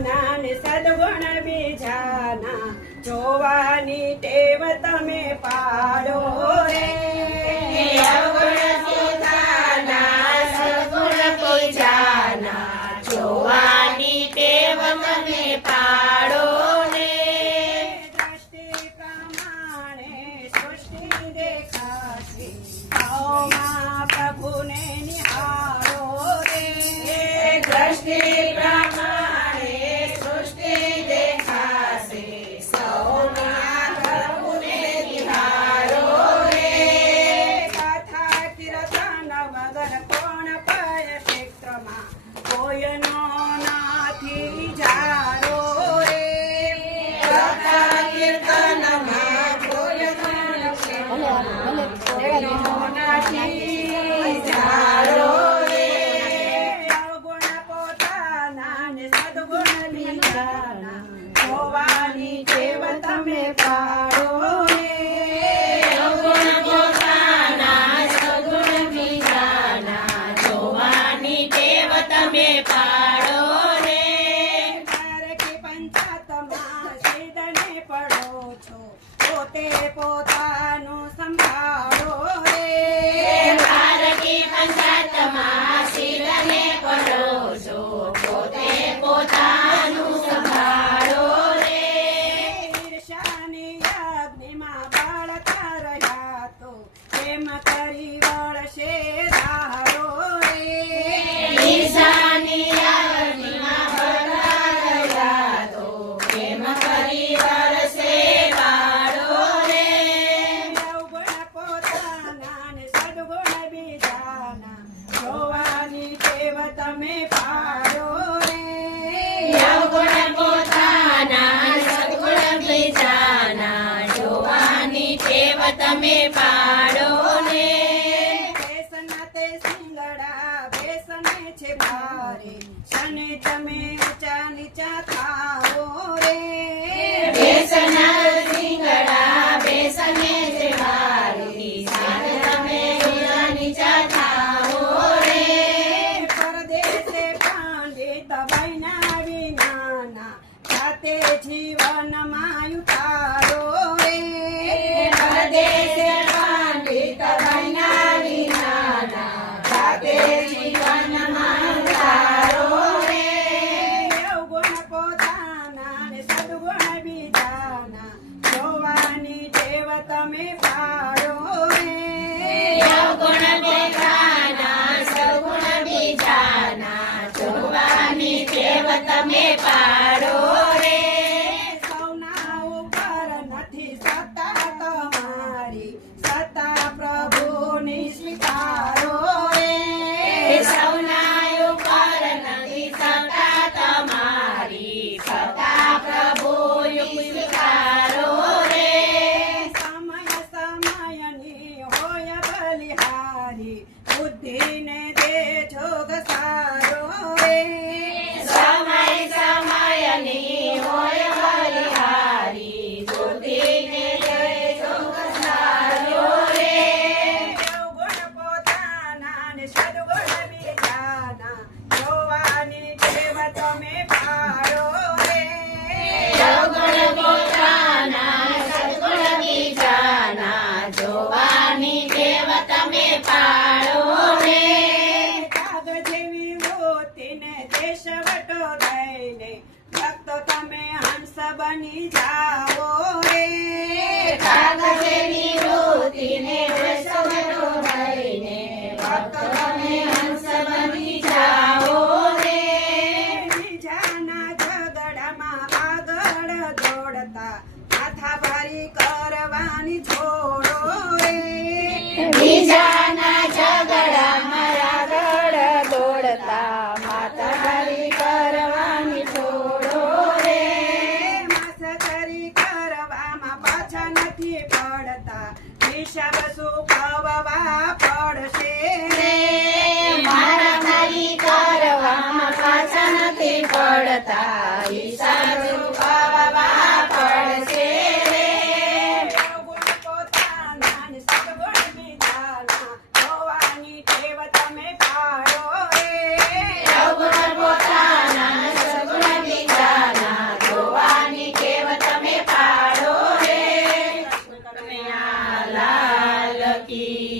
પોતાના ને સદગુણ બીજાના જોવાની ટેવ તમે પાડો રે. અવગુણ પોતાના સદગુણ બીજાના જોવાની ટેવ તમે પાડો ને. દ્રષ્ટિ પ્રમાણે સૃષ્ટિ દેખાશે ભાવમાં પ્રભુને નિહાળો રે. દ્રષ્ટિ પ્રમાણે સૃષ્ટિ દેખાશે સૌના પ્રભુને નિહાળો રે. કથા કીર્તન વગર કોણ પર ક્ષેત્રમાં કોઈનો નાથી જારો રે. કથા કીર્તનમાં કોઈનો નથી જારો રે. અવગુણ પોતાના ને સદગુણ બીજાના જોવાની ટેવ તમે પાડો રે. અવગુણ પોતાના સદગુણ બીજાના જોવાની ટેવ તમે પાડો રે. તારકી પંચાતમાં સિદ્ધને પડો છો પોતે પોતાનું સંભાળો રે. તારકી પંચાયતમાં શિરને પડો છો પોતે પોતાનું સંભાળો રે. ઈર્ષાની અગ્નિમાં બળતા રહ્યા તો એમ કરી વળશે ધારો રે. ઈશાની અગ્નિમાં બળતા રહ્યા તો પ્રેમ કરી વરસે વાળો રે. અવગુણ પોતાના ને સદગુણ બીજાના જોવાની ટેવ તમે પાડો રે. અવગુણ પોતાના સદગુણ બીજાના જોવાની ટેવ તમે પાડો ને. બેસના તે સિંગડા બેસને છે ભારે શને તમે ઊંચા નીચા થાઓ રે. બેસના સિંગડા બેસને છે ભારી સાને તમે ઊંચા નીચા થાઓ રે. પરદેશે પંડિત બન્યા વિનાના જાતે જીવનમાં ઉતારો રે. પરદેશે પંડિત બન્યા વિનાના જાતે જીવનમાં ઉતારો રે. અવગુણ પોતાના ને સદગુણ બીજાના જોવાની ટેવ તમે પાડો રે. અવગુણ પોતાના સગુણ બીજાના જોવાની ટેવ તમે પાડો રે. સૌના ઉપર નથી સત્તા તમારી સત્તા પ્રભુની સ્વીકારો રે. સૌના ઉપર નથી સત્તા તમારી સત્તા પ્રભુ સ્વીકારો રે. સમય સમયની હોય બલિહારી બુદ્ધિને દેજો ઘસારો રે. સમય સમયની હોય બલિહારી બુદ્ધિને દેજો ઘસારો રે. અવગુણ પોતાના ને સદગુણ બીજાના જોવાની ટેવ તમે પાડો રે. અવગુણ પોતાના સદગુણ બીજાના જોવાની ટેવ તમે પાડો રે. કાગ જેવી વૃત્તિને દેશ વટો દઈને ભક્તો તમે હંસ બની જાઓ રે. કાગજેવી વૃત્તિને વૈષ્ણવનો લઈને ભક્તો તમે હંસ બની જાઓ રે. બીજાના ઝઘડામાં આગળ દોડતા માથા ભારી કરવાની છોડો રે. બીજાના ઝઘડામાં આગળ દોડતા માતાહારી કરવાની છોડો રે. માસ્તરી કરવામાં પાછા નથી પડતા હિસાબ સુકવવા પડશે રે. મારામારી કરવામાં પાછા નથી પડતા હિસાબ ચૂકવવા પડશે રે. અવગુણ પોતાના ને સદગુણ બીજાના જોવાની ટેવ તમે પાડો રે. અવગુણ પોતાના સગુણ બીજા કી